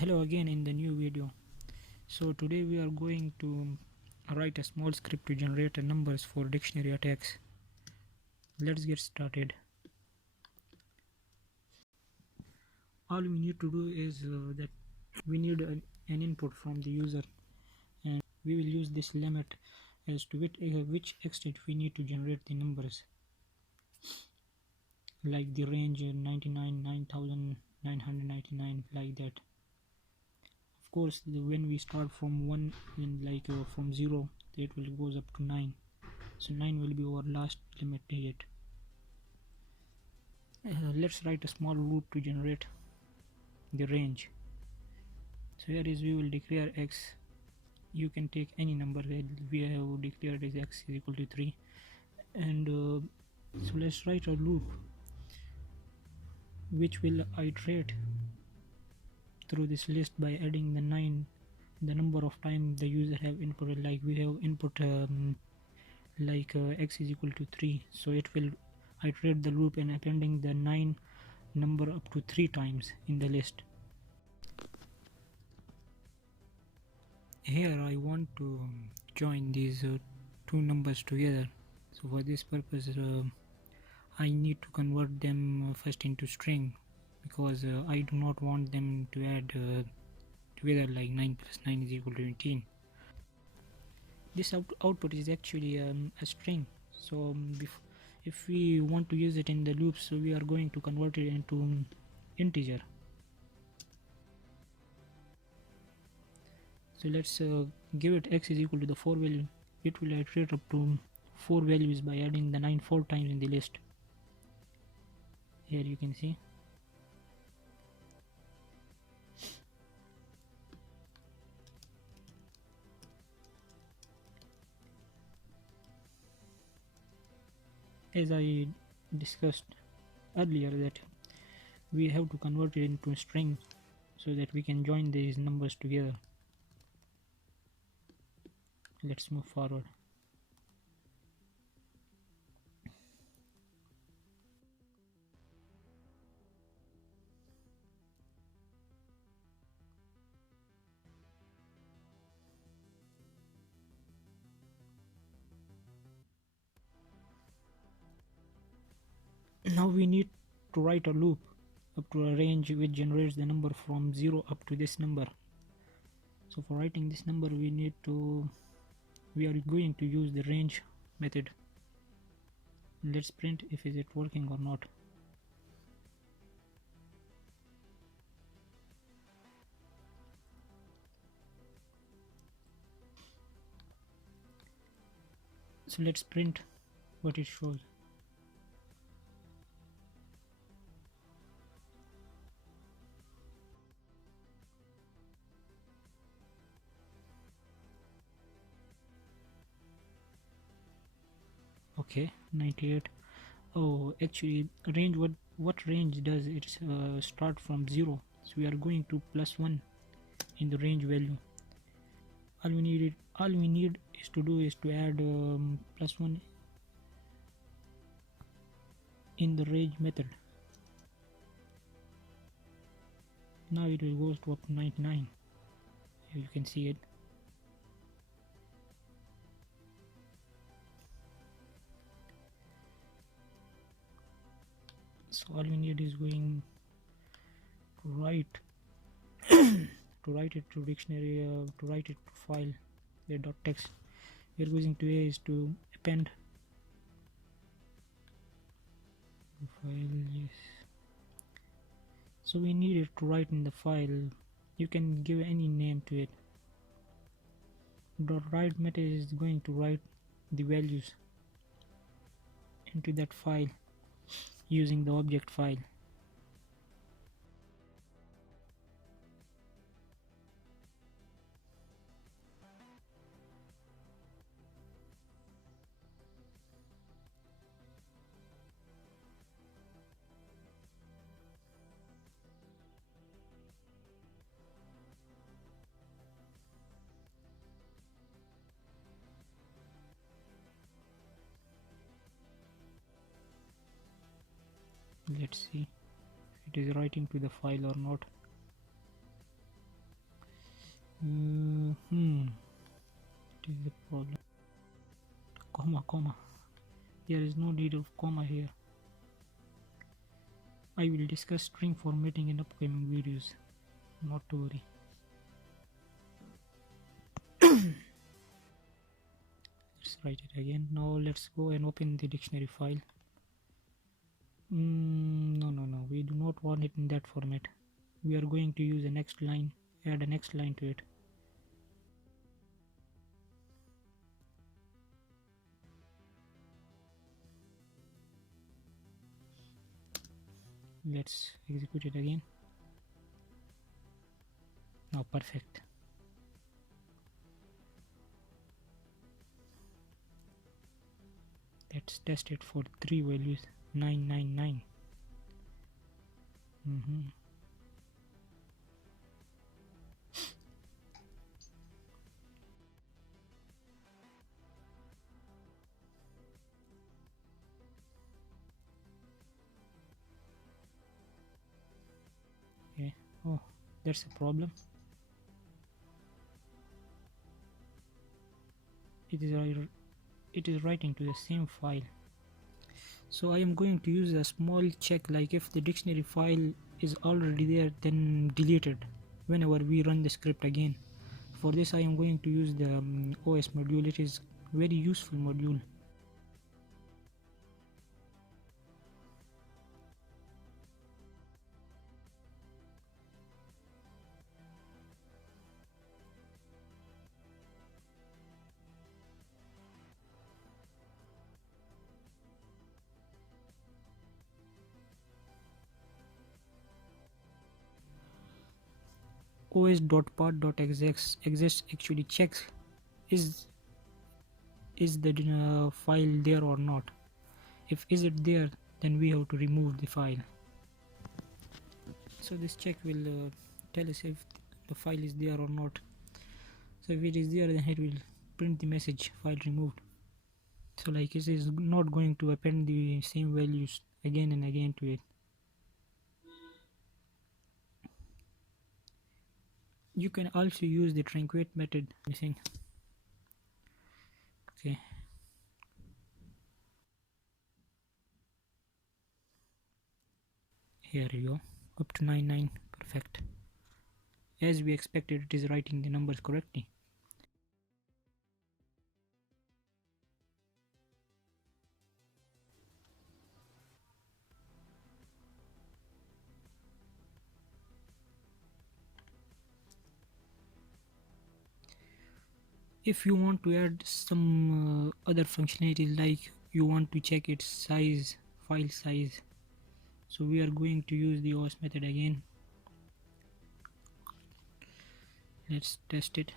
Hello again in the new video. So today we are going to write a small script to generate numbers for dictionary attacks. Let's get started. All we need to do is that we need an input from the user, and we will use this limit as to which extent we need to generate the numbers, like the range 99, 9999, like that. Of course, when we start from 1 from 0, it will goes up to 9. So 9 will be our last limit digit. Let's write a small loop to generate the range. So here is we will declare x. You can take any number that we have declared as x is equal to 3, and so let's write a loop which will iterate through this list by adding the number of time the user have inputted. Like we have input x is equal to 3, so it will iterate the loop and appending the 9 number up to 3 times in the list. Here I want to join these two numbers together. So for this purpose I need to convert them first into string, because I do not want them to add together like 9 plus 9 is equal to 18. This output is actually a string, so if we want to use it in the loop, so we are going to convert it into integer. So let's give it x is equal to the 4 value. It will iterate up to 4 values by adding the 9 4 times in the list. Here you can see. As I discussed earlier, that we have to convert it into a string so that we can join these numbers together. Let's move forward. Now we need to write a loop up to a range which generates the number from 0 up to this number. So for writing this number we are going to use the range method. Let's print if is it working or not. So let's print what it shows. Okay, 98. Oh, actually range, what range does it start from 0, so we are going to plus 1 in the range value. All we need is to add plus 1 in the range method. Now it will go to up to 99. Here you can see it. So all we need is going to write to write it to dictionary, to write it to file the dot text. We are going to is to append file. Yes, so we need it to write in the file. You can give any name to it. Dot write method is going to write the values into that file using the object file. Let's see if it is writing to the file or not. It is the problem. Comma. There is no need of comma here. I will discuss string formatting in upcoming videos. Not to worry. Let's write it again. Now let's go and open the dictionary file. No. We do not want it in that format. We are going to use the next line. Add a next line to it. Let's execute it again. Now perfect. Let's test it for 3 values. 999. Okay. Oh, that's a problem. It is writing to the same file. So I am going to use a small check, like if the dictionary file is already there, then delete it whenever we run the script again. For this I am going to use the OS module. It is very useful module. os.path.exist actually checks is the file there or not. If is it there, then we have to remove the file. So this check will tell us if the file is there or not. So if it is there, then it will print the message file removed. So like it is not going to append the same values again and again to it. You can also use the truncate method. Missing. Okay. Here you go. Up to 99. Perfect. As we expected, it is writing the numbers correctly. If you want to add some other functionality, like you want to check its size, file size, so we are going to use the os method again. Let's test it.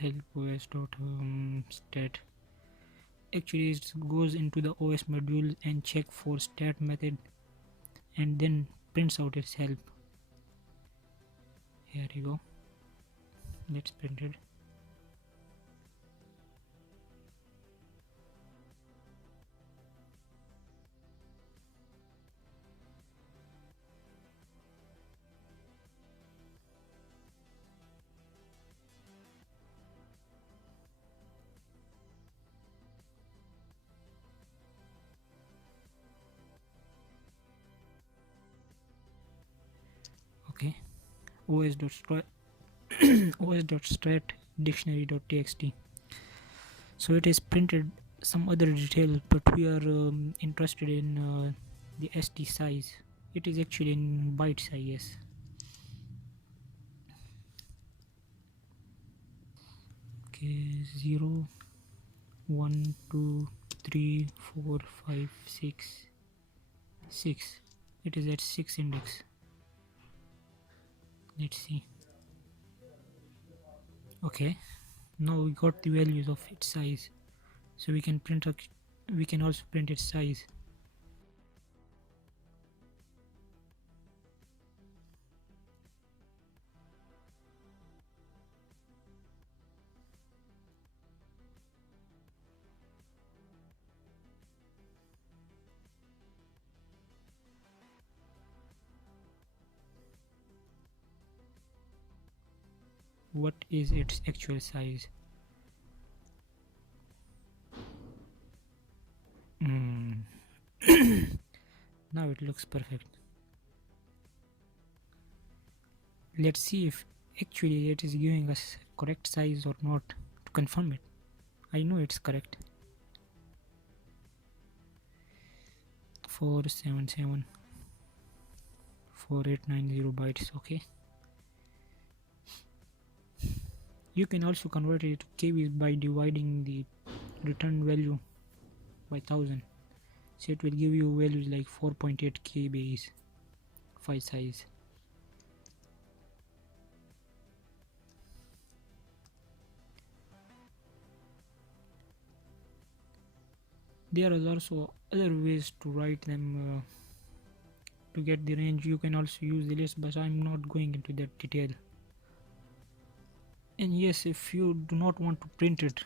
Help os.stat. Actually it goes into the os module and check for stat method and then prints out its help. Here you go. Let's print it. Okay. os.stat dictionary.txt. So it is printed some other detail, but we are interested in the st size. It is actually in bytes, I guess. Okay, 0 1 2 3 4 5 6 6. It is at 6 index. Let's see. Okay, now we got the values of its size, so we can also print its size. what is its actual size. Hmm. Now it looks perfect. Let's see if actually it is giving us correct size or not to confirm it. I know it's correct. 4774890 bytes. Okay. You can also convert it to kbs by dividing the return value by 1000. So it will give you values like 4.8 kbs file size. There are also other ways to write them to get the range. You can also use the list, but I'm not going into that detail. And yes, if you do not want to print it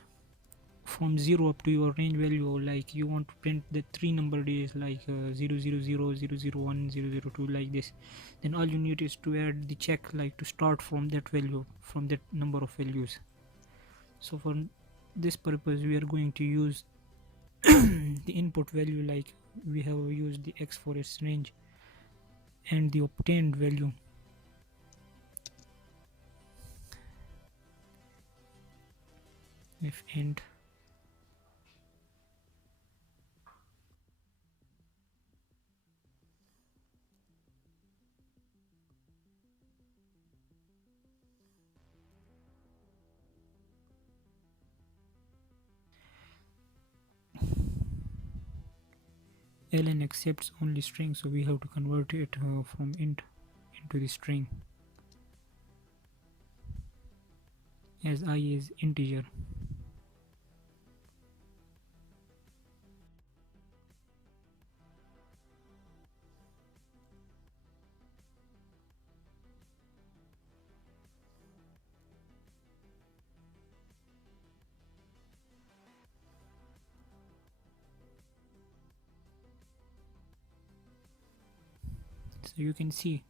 from 0 up to your range value, like you want to print the 3 number days like 000, 001, 002 like this, then all you need is to add the check like to start from that value, from that number of values. So for this purpose we are going to use the input value, like we have used the x for its range, and the obtained value, if int ln accepts only string, so we have to convert it from int into the string, as I is integer. So you can see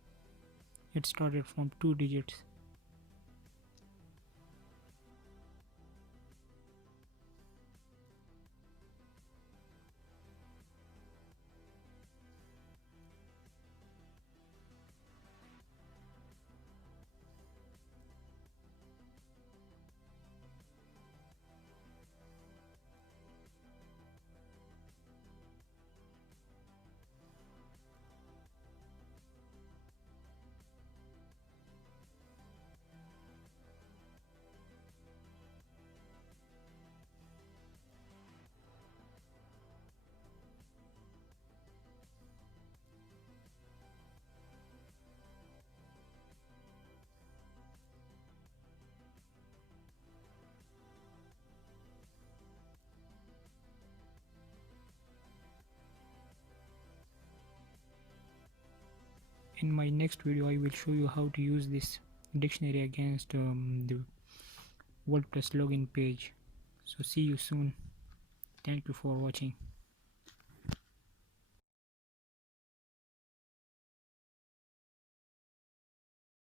it started from 2 digits. In my next video I will show you how to use this dictionary against the WordPress login page. So see you soon. Thank you for watching.